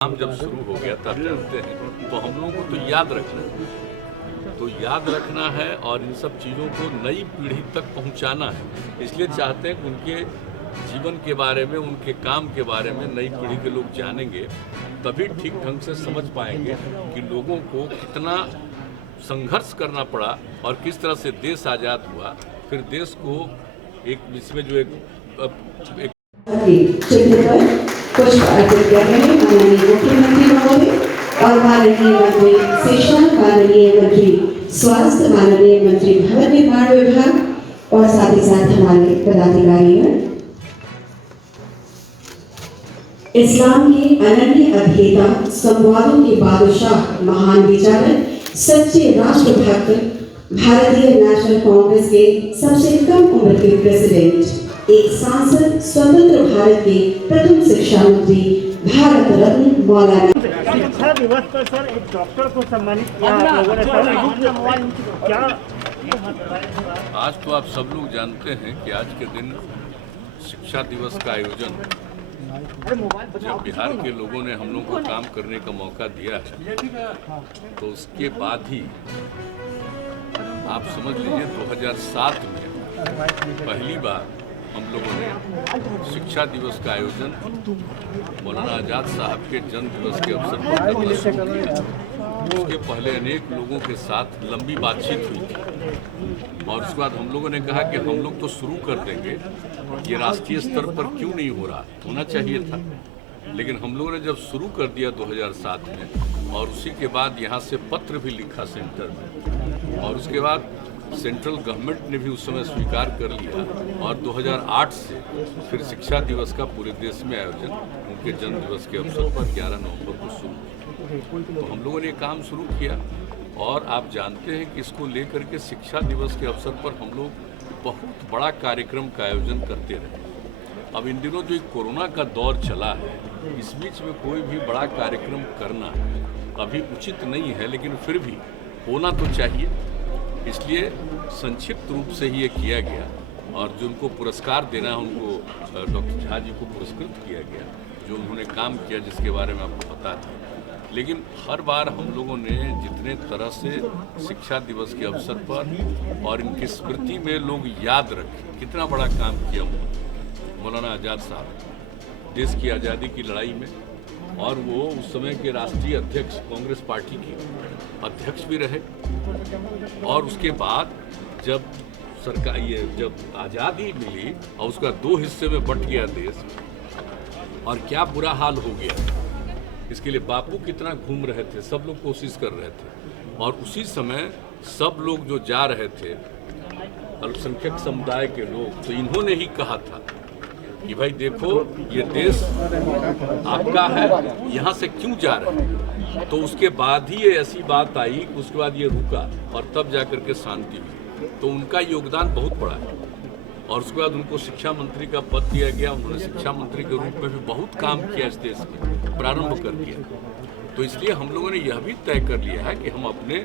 काम जब शुरू हो गया तब जानते हैं तो हम लोगों को तो याद रखना है और इन सब चीज़ों को नई पीढ़ी तक पहुंचाना है। इसलिए चाहते हैं कि उनके जीवन के बारे में, उनके काम के बारे में नई पीढ़ी के लोग जानेंगे, तभी ठीक ढंग से समझ पाएंगे कि लोगों को कितना संघर्ष करना पड़ा और किस तरह से देश आज़ाद हुआ। फिर देश को एक इसमें जो एक पुष्प अर्पित कर रहे हैं माननीय मुख्यमंत्री महोदय और माननीय मंत्री शिक्षा, माननीय मंत्री स्वास्थ्य, माननीय मंत्री भवन निर्माण विभाग और साथ ही साथ हमारे पदाधिकारीगण। इस्लाम के अनन्य अभिनेता, संवादों के बादशाह, महान विचारक, सच्चे राष्ट्रभक्त, भारतीय नेशनल कांग्रेस के सबसे कम उम्र के प्रेसिडेंट, एक सांसद, स्वतंत्र भारत के प्रथम शिक्षा मंत्री, भारत रत्न मौलाना। शिक्षा दिवस पर सर एक डॉक्टर को सम्मानित किया लोगों ने, क्या आज तो आप सब लोग जानते हैं कि आज के दिन शिक्षा दिवस का आयोजन जब बिहार के लोगों ने हम लोग को काम करने का मौका दिया है, तो उसके बाद ही आप समझ लीजिए 2007 में पहली बार हम लोगों ने शिक्षा दिवस का आयोजन मौलाना आज़ाद साहब के जन्म दिवस के अवसर पर करना शुरू किया। उसके पहले अनेक लोगों के साथ लंबी बातचीत हुई थी और उसके बाद हम लोगों ने कहा कि हम लोग तो शुरू कर देंगे, ये राष्ट्रीय स्तर पर क्यों नहीं हो रहा, होना चाहिए था। लेकिन हम लोगों ने जब शुरू कर दिया 2007 में, और उसी के बाद यहाँ से पत्र भी लिखा सेंटर में, और उसके बाद सेंट्रल गवर्नमेंट ने भी उस समय स्वीकार कर लिया और 2008 से फिर शिक्षा दिवस का पूरे देश में आयोजन उनके जन्म दिवस के अवसर पर 11 नवंबर को शुरू। तो हम लोगों ने काम शुरू किया और आप जानते हैं कि इसको लेकर के शिक्षा दिवस के अवसर पर हम लोग बहुत बड़ा कार्यक्रम का आयोजन करते रहे। अब इन दिनों जो कोरोना का दौर चला है, इस बीच में कोई भी बड़ा कार्यक्रम करना अभी उचित नहीं है, लेकिन फिर भी होना तो चाहिए। इसलिए संक्षिप्त रूप से ही ये किया गया और जो उनको पुरस्कार देना है, उनको डॉक्टर झा जी को पुरस्कृत किया गया, जो उन्होंने काम किया जिसके बारे में आपको पता था। लेकिन हर बार हम लोगों ने जितने तरह से शिक्षा दिवस के अवसर पर और इनकी स्मृति में लोग याद रखें कितना बड़ा काम किया मौलाना आज़ाद साहब देश की आज़ादी की लड़ाई में, और वो उस समय के राष्ट्रीय अध्यक्ष, कांग्रेस पार्टी के अध्यक्ष भी रहे। और उसके बाद जब सरकार जब आज़ादी मिली और उसका 2 हिस्से में बंट गया देश, और क्या बुरा हाल हो गया, इसके लिए बापू कितना घूम रहे थे, सब लोग कोशिश कर रहे थे। और उसी समय सब लोग जो जा रहे थे, अल्पसंख्यक समुदाय के लोग, तो इन्होंने ही कहा था कि भाई देखो ये देश आपका है, यहाँ से क्यों जा रहे हैं। तो उसके बाद ही ये ऐसी बात आई कि उसके बाद ये रुका और तब जाकर के शांति हुई। तो उनका योगदान बहुत बड़ा है और उसके बाद उनको शिक्षा मंत्री का पद दिया गया। उन्होंने शिक्षा मंत्री के रूप में भी बहुत काम किया इस देश में, प्रारंभ कर दिया। तो इसलिए हम लोगों ने यह भी तय कर लिया है कि हम अपने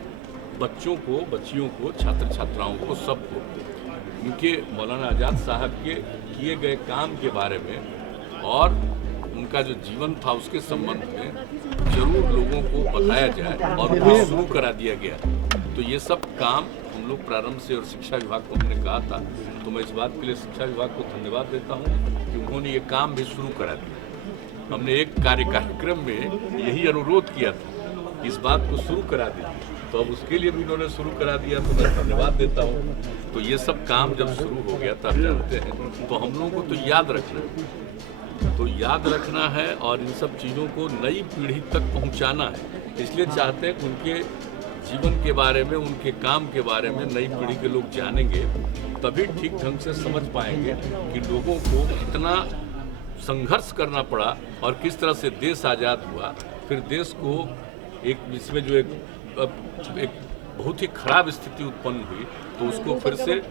बच्चों को, बच्चियों को, छात्र छात्राओं को, सबको उनके मौलाना आज़ाद साहब के किए गए काम के बारे में और उनका जो जीवन था उसके संबंध में जरूर लोगों को बताया जाए और वो शुरू करा दिया गया। तो ये सब काम हम लोग प्रारंभ से, और शिक्षा विभाग को हमने कहा था, तो मैं इस बात के लिए शिक्षा विभाग को धन्यवाद देता हूँ कि उन्होंने ये काम भी शुरू करा दिया। हमने एक कार्यक्रम में यही अनुरोध किया था कि इस बात को शुरू करा दीजिए, तो अब उसके लिए भी उन्होंने शुरू करा दिया, तो मैं धन्यवाद देता हूँ। तो ये सब काम जब शुरू हो गया तब जानते हैं तो हम लोगों को तो याद रखना है और इन सब चीज़ों को नई पीढ़ी तक पहुँचाना है। इसलिए चाहते हैं कि उनके जीवन के बारे में, उनके काम के बारे में नई पीढ़ी के लोग जानेंगे, तभी ठीक ढंग से समझ पाएंगे कि लोगों को कितना संघर्ष करना पड़ा और किस तरह से देश आज़ाद हुआ। फिर देश को एक इसमें जो एक बहुत ही खराब स्थिति उत्पन्न हुई, तो उसको फिर से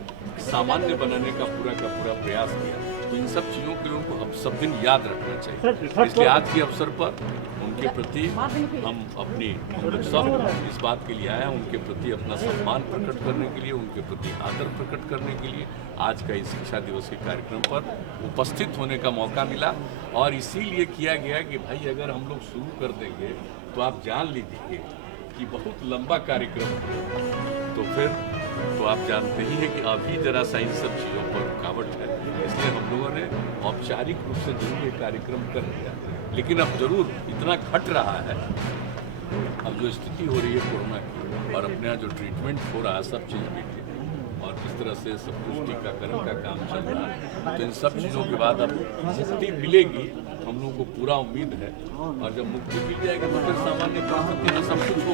सामान्य बनाने का पूरा प्रयास किया। तो इन सब चीज़ों के लिए उनको हम सब दिन याद रखना चाहिए। इसलिए आज के अवसर पर उनके प्रति हम लोग सब इस बात के लिए आए हैं, उनके प्रति अपना सम्मान प्रकट करने के लिए, उनके प्रति आदर प्रकट करने के लिए आज का इस शिक्षा दिवस के कार्यक्रम पर उपस्थित होने का मौका मिला। और इसीलिए किया गया कि भाई अगर हम लोग शुरू कर देंगे तो आप जान लीजिए कि बहुत लंबा कार्यक्रम है, तो फिर तो आप जानते ही हैं कि अभी जरा सा इन सब चीज़ों पर रुकावट है। इसलिए हम लोगों ने औपचारिक रूप से जरूर ये कार्यक्रम कर लिया, लेकिन अब जरूर इतना घट रहा है, अब जो स्थिति हो रही है कोरोना की और अपने यहाँ जो ट्रीटमेंट हो रहा है सब चीज़ देखिए, और किस तरह से सब कुछ टीकाकरण का काम चल रहा है, तो इन सब चीज़ों के बाद अब मुक्ति मिलेगी, हम लोगों को पूरा उम्मीद है। और जब मुक्ति मिल जाएगी तो फिर सामान्य परिस्थिति में सब कुछ हो।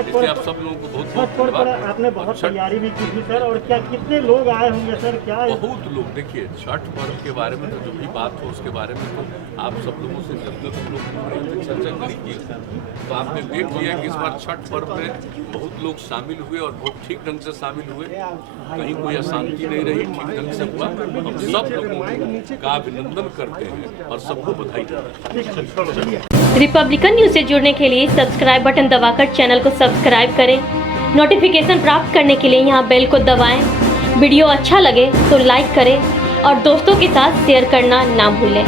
इसलिए आप सब लोगों को बहुत पर आपने बहुत तैयारी भी की थी सर, और क्या कितने लोग आए होंगे सर? क्या बहुत लोग, देखिए छठ पर्व के बारे में तो जो भी बात हो उसके बारे में तो आप सब लोगों से जब तक हम लोग चर्चा करेंगे तो आपने देख लिया कि इस बार छठ पर्व में बहुत लोग शामिल हुए और बहुत ठीक ढंग से शामिल हुए, कहीं कोई अशांति नहीं रही, ठीक ढंग से हुआ। हम सब लोगों का अभिनंदन करते हैं और सबको बधाई देते हैं। रिपब्लिकन न्यूज़ से जुड़ने के लिए सब्सक्राइब बटन दबाकर चैनल को सब्सक्राइब करें। नोटिफिकेशन प्राप्त करने के लिए यहाँ बेल को दबाएं। वीडियो अच्छा लगे तो लाइक करें और दोस्तों के साथ शेयर करना ना भूलें।